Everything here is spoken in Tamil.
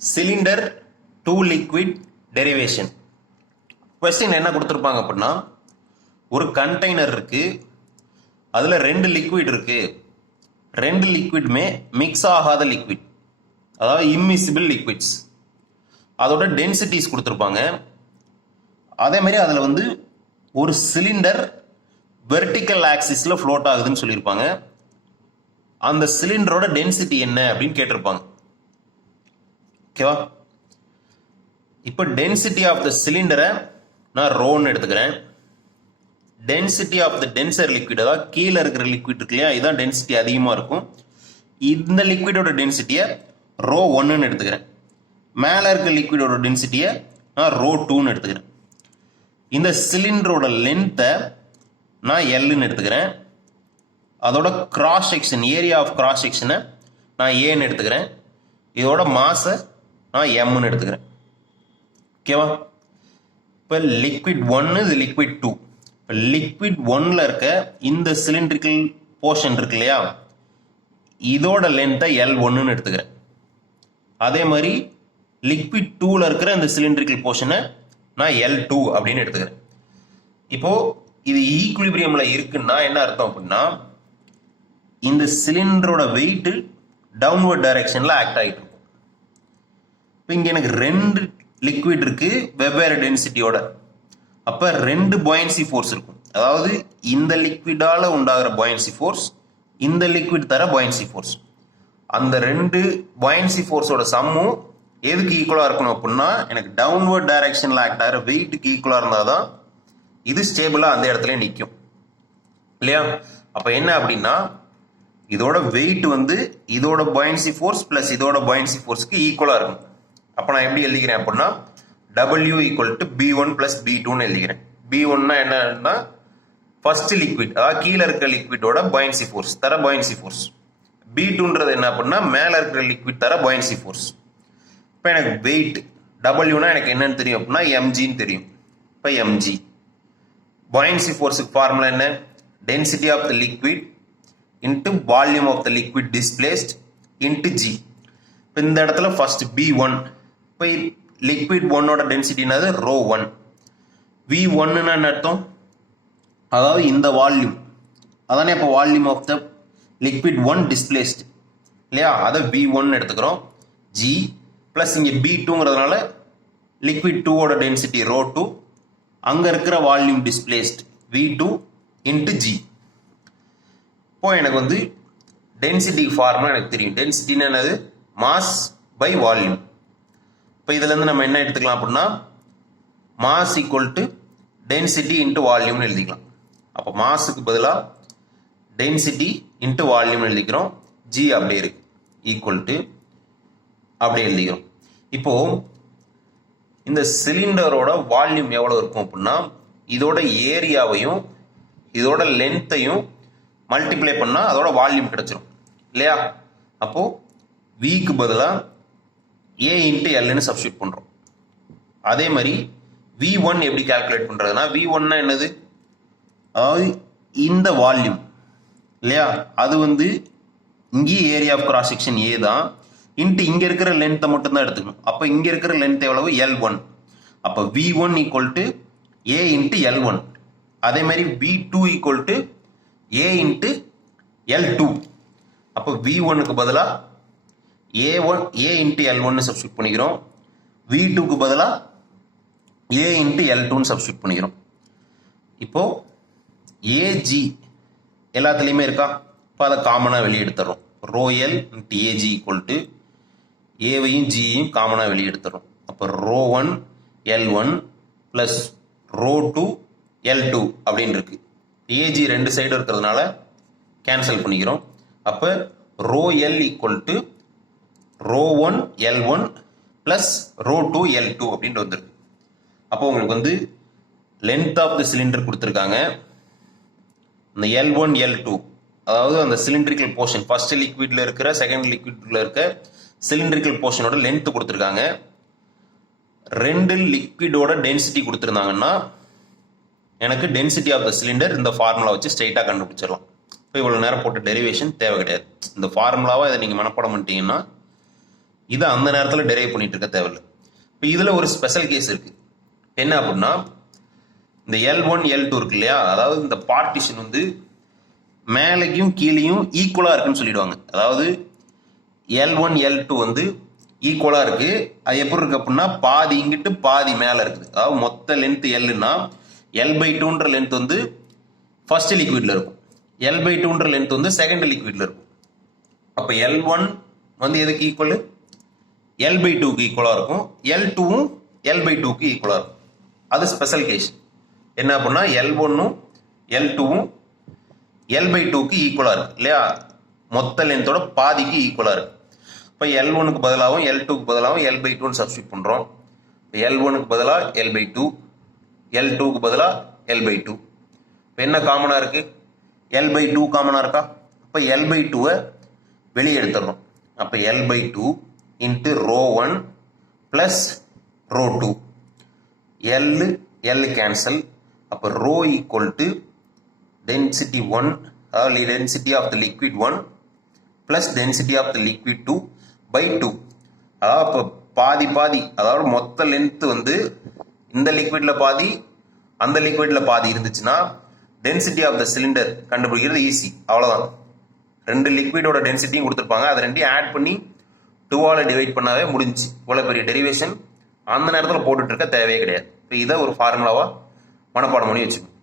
Cylinder two liquid derivation. Question என்ன கொடுத்துருப்பாங்க அப்படின்னா, ஒரு கண்டெய்னர் இருக்கு, அதில் ரெண்டு லிக்விட் இருக்கு, ரெண்டு லிக்விடுமே மிக்ஸ் ஆகாத லிக்விட், அதாவது இம்மிசிபிள் லிக்விட்ஸ். அதோட டென்சிட்டிஸ் கொடுத்துருப்பாங்க. அதே மாதிரி அதில் வந்து ஒரு சிலிண்டர் வெர்டிக்கல் ஆக்சிஸில் ஃப்ளோட் ஆகுதுன்னு சொல்லியிருப்பாங்க. அந்த சிலிண்டரோட டென்சிட்டி என்ன அப்படின்னு கேட்டிருப்பாங்க. ஓகேவா? இப்போ டென்சிட்டி ஆஃப் த சிலிண்டரை நான் ரோன்னு எடுத்துக்கிறேன். Density of the denser liquid, அதாவது கீழே இருக்கிற லிக்விட் இருக்கு இல்லையா, இதுதான் டென்சிட்டி அதிகமாக இருக்கும். இந்த லிக்விடோட டென்சிட்டியை ரோ ஒன்னுன்னு எடுத்துக்கிறேன். மேலே இருக்கிற லிக்விடோட டென்சிட்டியை நான் ரோ டூன்னு எடுத்துக்கிறேன். இந்த சிலிண்டரோட லென்த்தை நான் எல்லுன்னு எடுத்துக்கிறேன். அதோட cross section, area of cross செக்ஷனை நான் ஏன்னு எடுத்துக்கிறேன். இதோட மாஸை நான் எம்னு எடுத்துக்கிறேன். ஓகேவா? இப்போ லிக்விட் ஒன்று, இது லிக்விட் டூ. இப்போ லிக்விட் ஒன்னில் இருக்க இந்த சிலிண்ட்ரிக்கல் போர்ஷன் இருக்கு இல்லையா, இதோட லென்த்தை எல் ஒன்றுன்னு எடுத்துக்கிறேன். அதே மாதிரி லிக்விட் டூவில் இருக்கிற இந்த சிலிண்ட்ரிக்கல் போர்ஷனை நான் எல் டூ அப்படின்னு எடுத்துக்கிறேன். இப்போது இது ஈக்குலிபிரியமில் இருக்குன்னா என்ன அர்த்தம் அப்படின்னா, இந்த சிலிண்டரோட வெயிட் டவுன்வர்ட் டைரக்ஷனில் ஆக்ட் ஆகிட்டு இருக்கும். இப்போ இங்கே எனக்கு ரெண்டு லிக்விட் இருக்கு வெவ்வேறு டென்சிட்டியோட. அப்போ ரெண்டு பாயன்சி ஃபோர்ஸ் இருக்கும். அதாவது இந்த லிக்விடால உண்டாகிற பாயன்சி ஃபோர்ஸ், இந்த லிக்விட் தர பாயன்சி ஃபோர்ஸ். அந்த ரெண்டு பாயன்சி ஃபோர்ஸோட சம்மும் எதுக்கு ஈக்குவலாக இருக்கணும் அப்படின்னா, எனக்கு டவுன்வர்ட் டைரக்ஷனில் ஆக்ட் ஆகிற வெயிட்டுக்கு ஈக்குவலாக இருந்தால் தான் இது ஸ்டேபிளாக அந்த இடத்துல நிற்கும் இல்லையா? அப்போ என்ன அப்படின்னா, இதோட வெயிட் வந்து இதோட பாயன்சி ஃபோர்ஸ் பிளஸ் இதோட பாயன்சி ஃபோர்ஸ்க்கு ஈக்குவலாக இருக்கும். அப்போ நான் எப்படி எழுதிக்கிறேன் அப்படின்னா, W equal to B1 plus B2ன்னு எழுதிக்கிறேன். B1னா என்னன்னா ஃபர்ஸ்ட் லிக்விட், அதாவது கீழே இருக்கிற லிக்விடோட பாயன்சி ஃபோர்ஸ் தர பாயன்சி ஃபோர்ஸ். B2ன்றது என்ன அப்படின்னா மேலே இருக்கிற லிக்விட் தர பாயன்சி ஃபோர்ஸ். இப்போ எனக்கு வெயிட் Wனா எனக்கு என்னன்னு தெரியும் அப்படின்னா mgன்னு தெரியும். இப்போ mg. பாயன்சி ஃபோர்ஸுக்கு ஃபார்முலா என்ன? Density of the liquid into volume of the liquid displaced into g. இப்போ இந்த இடத்துல ஃபர்ஸ்ட் B1. இப்போ லிக்விட் ஒன்னோட டென்சிட்டினாது ரோ ஒன். V1ன்னா என்ன அர்த்தம்? அதாவது இந்த வால்யூம், அதானே இப்போ volume of the liquid one displaced இல்லையா, அதை V1 எடுத்துக்கிறோம். G ப்ளஸ் இங்கே B2ங்கிறதுனால லிக்விட் டூவோட டென்சிட்டி ரோ டூ, அங்கே இருக்கிற volume displaced V2 into G. இப்போ எனக்கு வந்து டென்சிட்டி ஃபார்முலா எனக்கு தெரியும். டென்சிட்டின்னு என்னது? Mass by volume. இப்போ இதுலேருந்து நம்ம என்ன எடுத்துக்கலாம் அப்படின்னா, mass equal to density into வால்யூம்னு எழுதிக்கலாம். அப்போ மாஸுக்கு பதிலாக டென்சிட்டி இன்ட்டு வால்யூம்னு எழுதிக்கிறோம். ஜி அப்படியே இருக்கு ஈக்குவல் டு அப்படியே எழுதிக்கிறோம். இப்போது இந்த சிலிண்டரோட வால்யூம் எவ்வளோ இருக்கும் அப்படின்னா, இதோட ஏரியாவையும் இதோட லென்த்தையும் மல்டிப்ளை பண்ணால் அதோட வால்யூம் கிடைச்சிரும் இல்லையா? அப்போது விக்கு பதிலாக ஏ இன்ட்டு எல்னு சப்ஸ்டியூட் பண்ணுறோம். அதே மாதிரி V1 எப்படி கால்குலேட் பண்ணுறதுனா, V1னா என்னது? அதாவது இந்த வால்யூம் இல்லையா, அது வந்து இங்கேயும் area of cross section A தான், இன்ட்டு இங்கே இருக்கிற லென்த்தை மட்டும்தான் எடுத்துக்கணும். அப்போ இங்கே இருக்கிற லென்த் எவ்வளவு? L1. அப்போ V1 equal to A into L1. அதே மாதிரி V2 equal to A into L2. அப்போ V1க்கு பதிலாக ஏ இன்ட்டு L1 சப்ஸ்டியூட் பண்ணிக்கிறோம். V2க்கு பதிலாக ஏ இன்ட்டு L2 சப்ஸ்டியூட் பண்ணிக்கிறோம். இப்போது ஏஜி எல்லாத்துலேயுமே இருக்கா? இப்போ அதை காமனாக வெளியே எடுத்துறோம். Row L into AG equal to ஏவையும் ஜியையும் காமனாக வெளியே எடுத்துறோம். அப்போ row one L1 plus row two L2 அப்படின்னு இருக்கு. ஏஜி ரெண்டு சைடு இருக்கிறதுனால கேன்சல் பண்ணிக்கிறோம். அப்போ rho L equal to rho one L1 plus row two L2 அப்படின்ட்டு வந்துருக்கு. அப்போ உங்களுக்கு வந்து லென்த் ஆஃப் த சிலிண்டர் கொடுத்துருக்காங்க. இந்த L1 L2 அதாவது அந்த சிலிண்ட்ரிக்கல் போர்ஷன், ஃபர்ஸ்ட் லிக்விட்ல இருக்கிற செகண்ட் லிக்விட்ல இருக்க சிலிண்ட்ரிக்கல் போர்ஷனோட லென்த் கொடுத்துருக்காங்க. ரெண்டு லிக்விடோட டென்சிட்டி கொடுத்துருந்தாங்கன்னா எனக்கு டென்சிட்டி ஆஃப் த சிலிண்டர் இந்த ஃபார்முலா வச்சு ஸ்ட்ரைட்டாக கண்டுபிடிச்சிடலாம். இப்போ இவ்வளோ நேரம் போட்ட டெரிவேஷன் தேவை கிடையாது. இந்த ஃபார்முலாவை இதை நீங்கள் மனப்பாடம் பண்ணிட்டீங்கன்னா இதை அந்த நேரத்தில் டெரைவ் பண்ணிட்டு இருக்க தேவையில்லை. இப்போ இதில் ஒரு ஸ்பெஷல் கேஸ் இருக்கு. என்ன அப்படின்னா, இந்த L1 L2 இருக்கு இல்லையா, அதாவது இந்த பார்ட்டிஷன் வந்து மேலேயும் கீழேயும் ஈக்குவலாக இருக்குன்னு சொல்லிடுவாங்க. அதாவது L1 L2 வந்து ஈக்குவலாக இருக்கு. அது எப்படி இருக்கு அப்படின்னா, பாதி இங்கிட்டு பாதி மேலே இருக்குது. அதாவது மொத்த லென்த் Lனா L/2ன்ற லென்த் வந்து ஃபர்ஸ்ட் லிக்விட்ல இருக்கும், L/2ன்ற லென்த் வந்து செகண்ட் லிக்விட்ல இருக்கும். அப்போ L1 வந்து எதுக்கு ஈக்குவல்? L/2க்கு ஈக்குவலாக இருக்கும். L2வும் L/2க்கு ஈக்குவலாக இருக்கும். அது ஸ்பெஷல் கேஸ். என்ன அப்படின்னா, L1ம் L2வும் L/2க்கு ஈக்குவலாக இருக்கு இல்லையா, மொத்த லென்த்தோட பாதிக்கு ஈக்குவலாக இருக்கு. இப்போ L1க்கு பதிலாகவும் L2க்கு பதிலாகவும் L/2ன்னு சப்ஸ்டியூட் பண்ணுறோம். இப்போ L1க்கு பதிலாக L/2, L2க்கு பதிலாக L/2. இப்போ என்ன காமனாக இருக்கு? L/2 காமனாக இருக்கா? இப்போ L/2வை வெளியே எடுத்துடுறோம். அப்போ L/2 into ρ1 plus ρ2. L cancel. அப்போ ρ ஈக்குவல் டு density 1, அதாவது density of the liquid 1 plus density of the liquid 2 by 2. அதாவது இப்போ பாதி பாதி, அதாவது மொத்த லென்த் வந்து இந்த லிக்விட்ல பாதி அந்த லிக்விட்ல பாதி இருந்துச்சுன்னா டென்சிட்டி ஆஃப் த சிலிண்டர் கண்டுபிடிக்கிறது ஈஸி. அவ்வளோதான். ரெண்டு லிக்விடோட டென்சிட்டியும் கொடுத்துருப்பாங்க, அதை ரெண்டையும் ஆட் பண்ணி 2ஆல் டிவைட் பண்ணாவே முடிஞ்சு. இவ்வளோ பெரிய டெரிவேஷன் அந்த நேரத்தில் போட்டுட்டு இருக்க தேவையே கிடையாது. இப்போ இதை ஒரு ஃபார்முலாவாக மனப்பாடம் பண்ணி வச்சுக்கணும்.